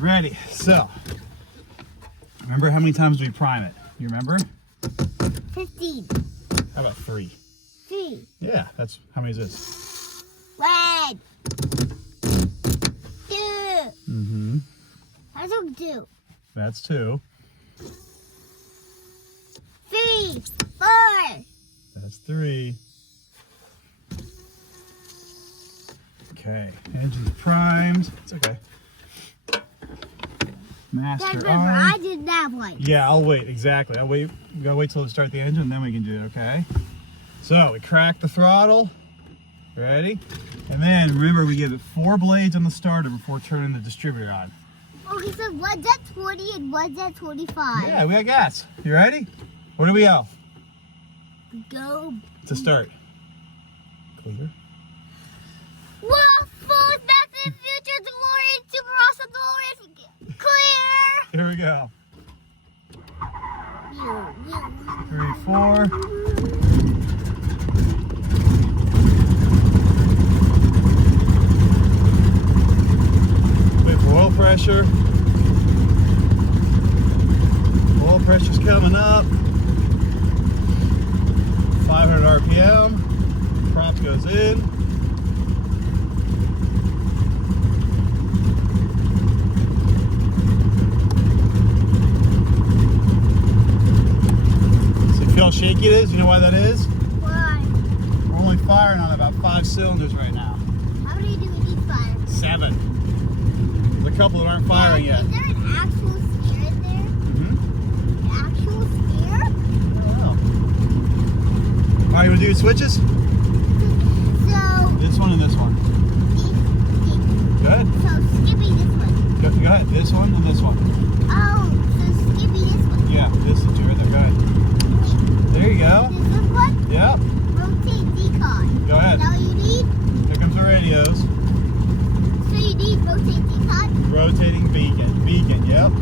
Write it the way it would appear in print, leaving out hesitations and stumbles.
Ready. So, remember how many times we prime it? You remember? 15. How about 3? 3. Yeah, that's, how many is this? 1. 2. Mm-hmm. How's it do? That's 2. 3. 4. That's 3. Okay, engine's primed. It's okay. Master Dad, remember, on. I did that one. Yeah, I'll wait. Exactly. I'll wait. We gotta wait till we start the engine, and then we can do it. Okay. So we crack the throttle. Ready? And then remember, we give it 4 blades on the starter before turning the distributor on. Okay, so one's at 20 and one's at 25. Yeah, we got gas. You ready? Where do we go? Go. To start. Clear. Waffles, back to the future, DeLorean, super awesome DeLorean, clear. Here we go. You. 3, 4. Wait for oil pressure. Oil pressure's coming up. 500 RPM. Prop goes in. See how shaky it is? You know why that is? Why? We're only firing on about 5 cylinders right now. How many do we need fire? 7. There's a couple that aren't firing yet. Is there an actual steer in there? Mm-hmm. An actual steer? All right, you want to do switches? So, This one and this one. Go ahead. so skipping this one. Go ahead. This one and this one. Oh, so skipping this one. Yeah, this is right there. Go ahead. There you go. This one? Yep. Rotate decon. Go ahead. Now you need? Here comes the radios. So you need rotate decon? Rotating beacon. Beacon, yep.